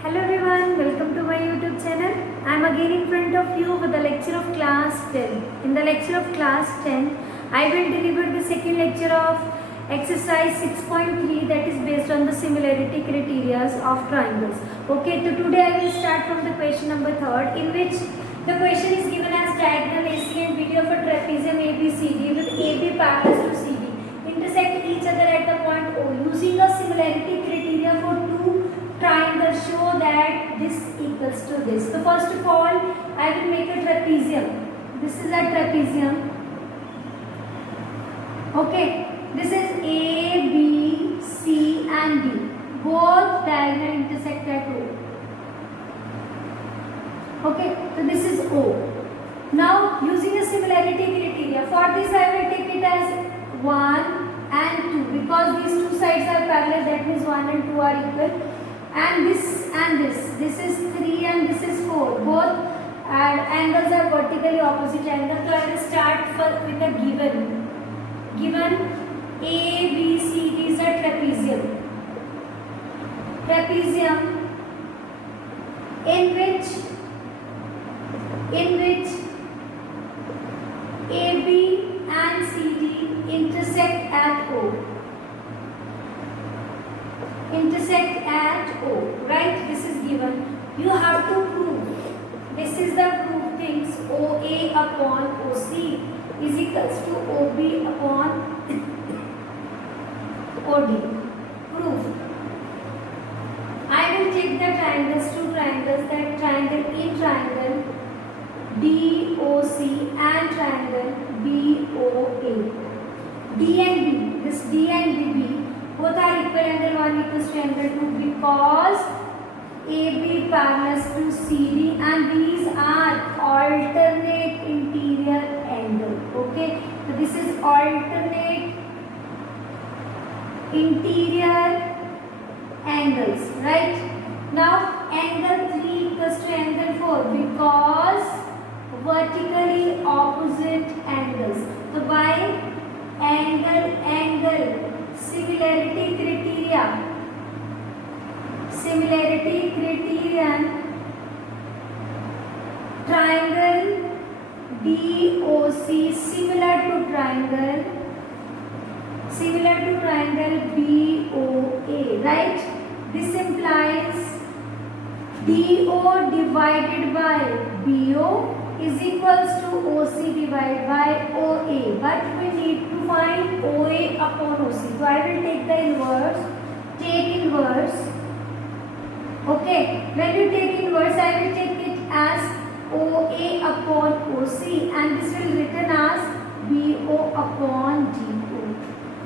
Hello everyone, welcome to my YouTube channel. I am again in front of you with the lecture of class 10. In the lecture of class 10, I will deliver the second lecture of exercise 6.3 that is based on the similarity criteria of triangles. Okay, so today I will start from the question number 3 in which the question is given as diagonal AC and BD of a trapezium ABCD with AB parallel to CD intersect each other at the point O using a similarity criteria for two triangles show that this equals to this. So first of all, I will make a trapezium. This is a trapezium. Okay, this is A, B, C and D. Both diagonal intersect at O. Okay, so this is O. Now using a similarity criteria, for this I will take it as 1 and 2 because these two sides are parallel, that means 1 and 2 are equal. And this is 3 and this is 4. Both angles are vertically opposite angles. So I will start with a given A, B, C, D is a trapezium. Trapezium in which AB and CD intersect at O. Intersect at O, right? This is given. You have to prove. This is the proof things. OA upon OC is equals to OB upon OD. Proof. I will take the triangles, two triangles, that triangle in triangle DOC and triangle BOA. D and B, this D and B both are equal, angle 1 equals to angle 2 because AB parallels to CD and these are alternate interior angle. Okay, so this is alternate interior angles, right? Now angle 3 equals to angle 4 because vertically opposite angles. So by angle similarity criterion triangle DOC similar to triangle BOA, right? This implies DO divided by BO is equals to OC divided by OA, but we need to find OA upon OC. So I will take the inverse. Take inverse. Okay, when you take inverse, I will take it as OA upon OC and this will written as BO upon DO.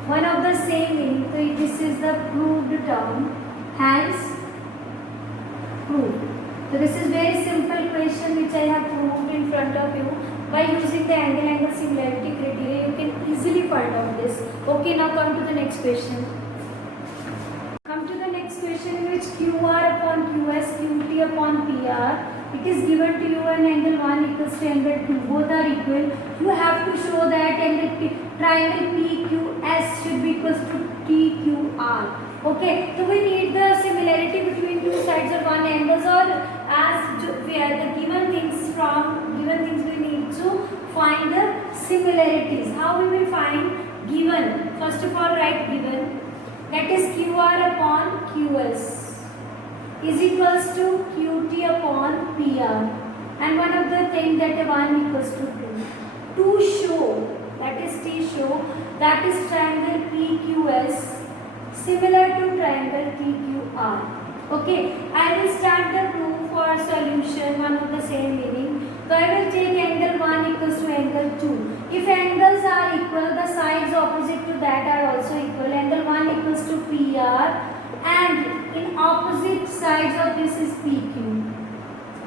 One of the same meaning. So this is the proved term. Hence, proved. So this is very simple question which I have proved in front of you. By using the angle similarity criteria, you can easily find out this. Okay, now come to the next question. Come to the next question in which QR upon QS, QT upon PR. It is given to you an angle 1 equals to angle 2. Both are equal. You have to show that triangle PQS should be equals to TQR. Okay, so we need the similarity between two sides of one angles, or as we are the given things we need to find the similarities. How we will find given? First of all, write given, that is QR upon QS is equals to QT upon PR, and one of the things that 1 equals to 2. To show, that is T show, that is triangle PQS similar to triangle TQR. Okay, I will start the proof for solution, one of the same meaning. So I will take angle 1 equals to angle 2. If angles are equal, the sides opposite to that are also equal. Angle 1 equals to PR and in opposite sides of this is PQ.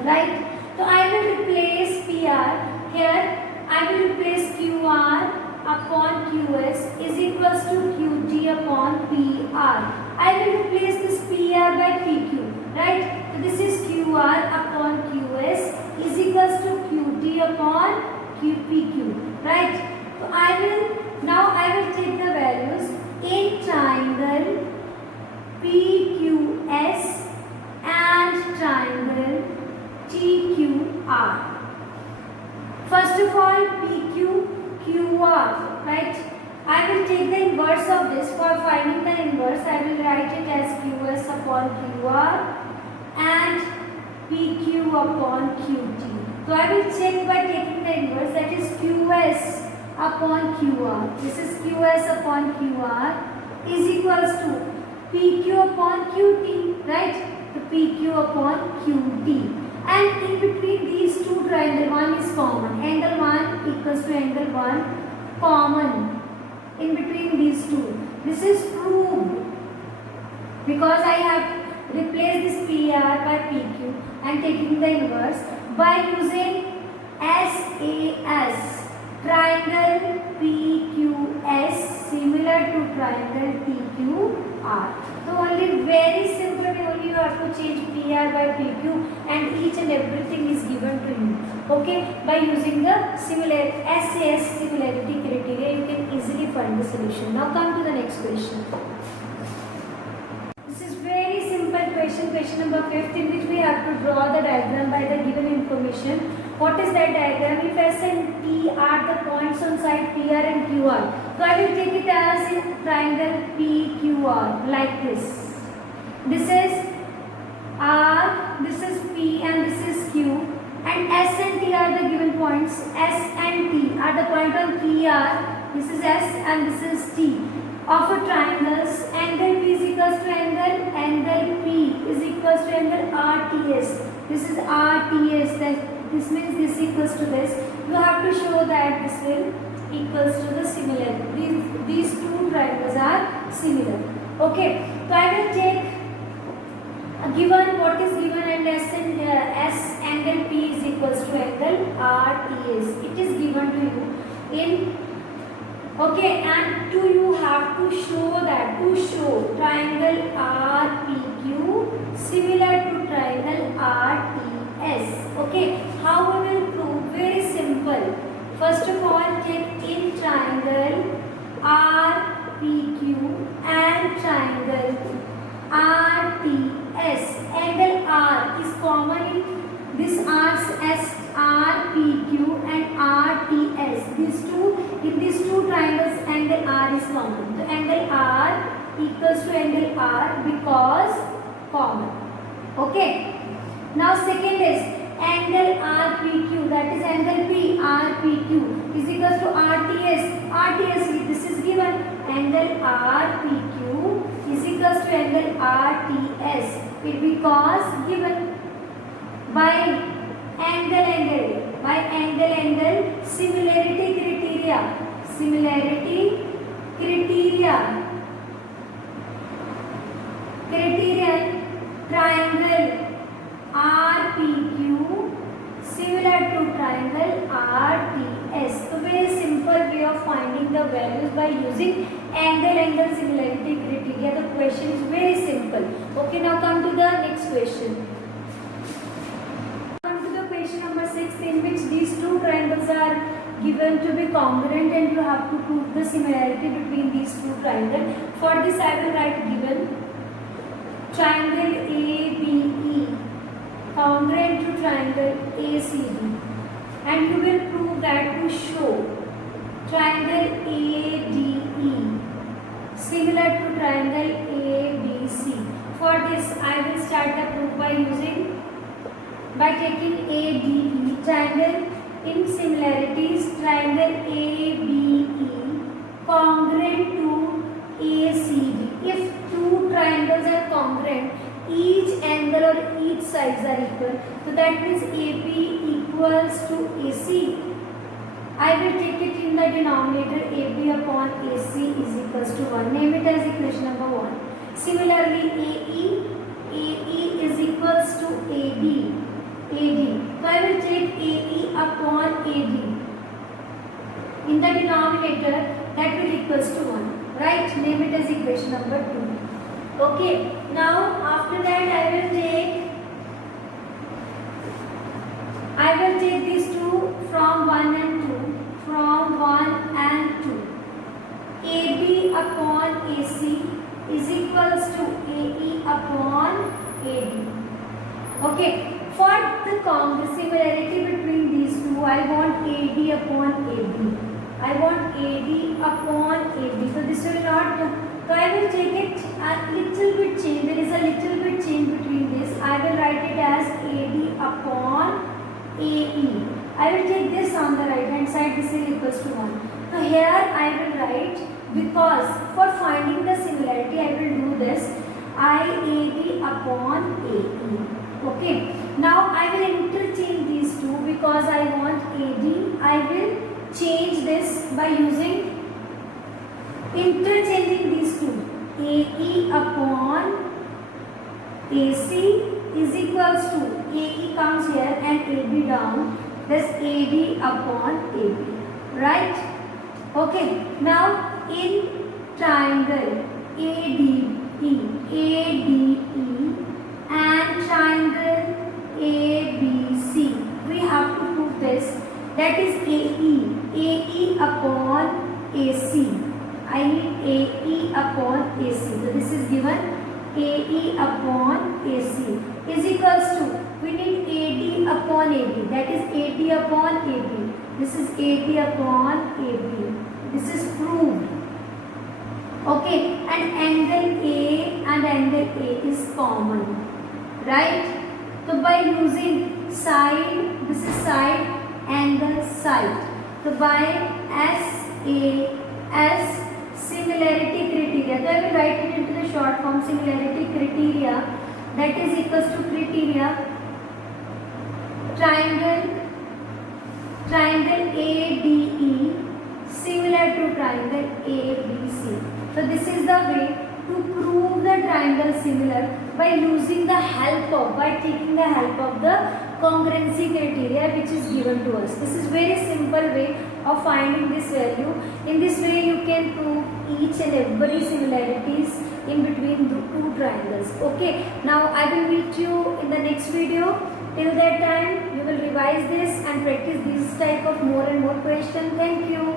Right? So I will replace PR here. I will replace QR upon QS is equals to QT upon PR. I will replace this PR by PQ, right? So this is QR upon QS is equals to QT upon PQ, right? So I will take the values in triangle PQS and QR, right? I will take the inverse of this. For finding the inverse, I will write it as QS upon QR and PQ upon QT. So I will check by taking the inverse, that is QS upon QR. This is QS upon QR is equals to PQ upon QT, right? The PQ upon QT. And in between these two triangle, one is common. Angle 1 equals to angle 1 common in between these two. This is proved because I have replaced this PR by PQ and taking the inverse by using SAS, triangle PQS similar to triangle TQR. So only very simply only you have to change PR by PQ and each and everything is given to you. Okay, by using the similar SAS similarity criteria you can easily find the solution. Now come to the next question. This is very simple question, question number 5, in which we have to draw the diagram by the given information. What is that diagram? If S and T are the points on side PR and QR, so I will take it as in triangle PQR like this. This is R, this is P and this is Q, and S and T are the given points. S and T are the point on PR. This is S and this is T. Of a triangles, angle P is equals to angle P is equals to angle RTS. This is RTS. This means this equals to this. You have to show that this will equals to the similarity. These two triangles are similar. Okay. So I will take given what is given and S angle P is equals to angle RTS. It is given to you in. Okay, and you have to show that, triangle RPQ similar to triangle RTS. Okay, how we will prove? Very simple. First of all, take in triangle RPQ and triangle RTS. Angle R is common in this R's S, RPQ and RTS. In these two triangles, angle R is common. So angle R equals to angle R because common. Okay. Now second is angle RPQ, that is angle P, RPQ is equals to RTS. RTS, this is given. Angle RPQ is equals to angle RTS. It because given by angle similarity criterion triangle RPQ similar to triangle RTS. So very simple way of finding the values by using angle similarity criteria. The question is very simple. Okay, now come to the next question. Question number 6, in which these two triangles are given to be congruent and you have to prove the similarity between these two triangles. For this I will write given triangle ABE congruent to triangle ACD, and you will prove that to show triangle ADE similar to triangle ABC. For this I will start the proof by taking ADE, triangle in similarities, triangle ABE congruent to ACD. If two triangles are congruent, each angle or each sides are equal. So that means AP equals to AC. I will take it in the denominator, AB upon AC is equals to 1. Name it as equation number 1. Similarly, AE is equals to AD. So I will take AE upon AD. In the denominator, that will equals to 1. Right? Name it as equation number 2. Okay. Now after that I will take these two from 1 and 2. From 1 and 2. AB upon AC is equals to AE upon AD. Okay. For the similarity between these two, I want AD upon AD. I want AD upon AB. So this will not. So I will take it a little bit change. There is a little bit change between this. I will write it as AD upon AE. I will take this on the right hand side. This is equals to 1. So here I will write, because for finding the similarity I will do this IAB upon AE. Okay. Now I will interchange these two because I want AD. I will change this by interchanging these two. AE upon AC is equals to AE comes here and AB down. Thus AD upon AB. Right? Okay. Now in triangle ADE and triangle ABC, we have to prove this. That is AE upon AC. I need AE upon AC. So this is given AE upon AC is equals to, we need AD upon AB. That is AD upon AB. This is AD upon AB. This is proved. Okay, and angle A and angle A is common, right? So by using side, this is side, angle, side. So by SAS similarity criteria. So I will write it into the short form, similarity criteria. That is equals to criteria triangle ADE similar to triangle ABC. So this is the way to prove the triangle similar by taking the help of the congruency criteria which is given to us. This is very simple way of finding this value. In this way you can prove each and every similarities in between the two triangles. Okay, now I will meet you in the next video. Till that time you will revise this and practice this type of more and more questions. Thank you.